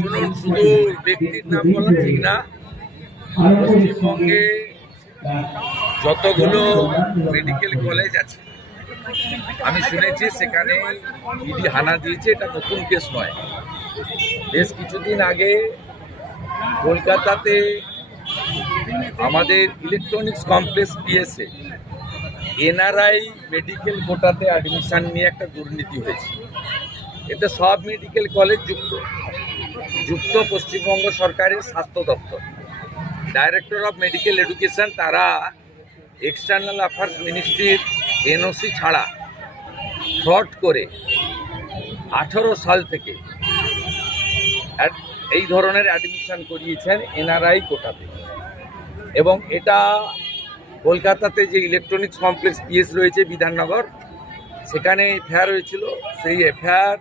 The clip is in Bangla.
শুনুন, শুধু ব্যক্তির নাম বলা ঠিক না। পশ্চিমবঙ্গে যতগুলো মেডিকেল কলেজ আছে আমি শুনেছি সেখানে ইডি হানা দিয়েছে। এটা নতুন কেস নয়। বেশ কিছুদিন আগে কলকাতাতে আমাদের electronics complex PSA NRI medical কোটাতে অ্যাডমিশন নিয়ে একটা দুর্নীতি হয়েছে। এতে সব মেডিকেল কলেজ যুক্ত পশ্চিমবঙ্গ সরকারের স্বাস্থ্য দপ্তর, ডাইরেক্টর অফ মেডিকেল এডুকেশন, তারা এক্সটার্নাল অ্যাফেয়ার্স মিনিস্ট্রির এনওসি ছাড়া ফ্রড করে 18 সাল থেকে এই ধরনের অ্যাডমিশন করিয়েছেন এনআরআই কোটাতে। এবং এটা কলকাতাতে যে ইলেকট্রনিক্স কমপ্লেক্স পিএস রয়েছে বিধাননগর, সেখানে এফআইআর হয়েছিল। সেই এফআইআর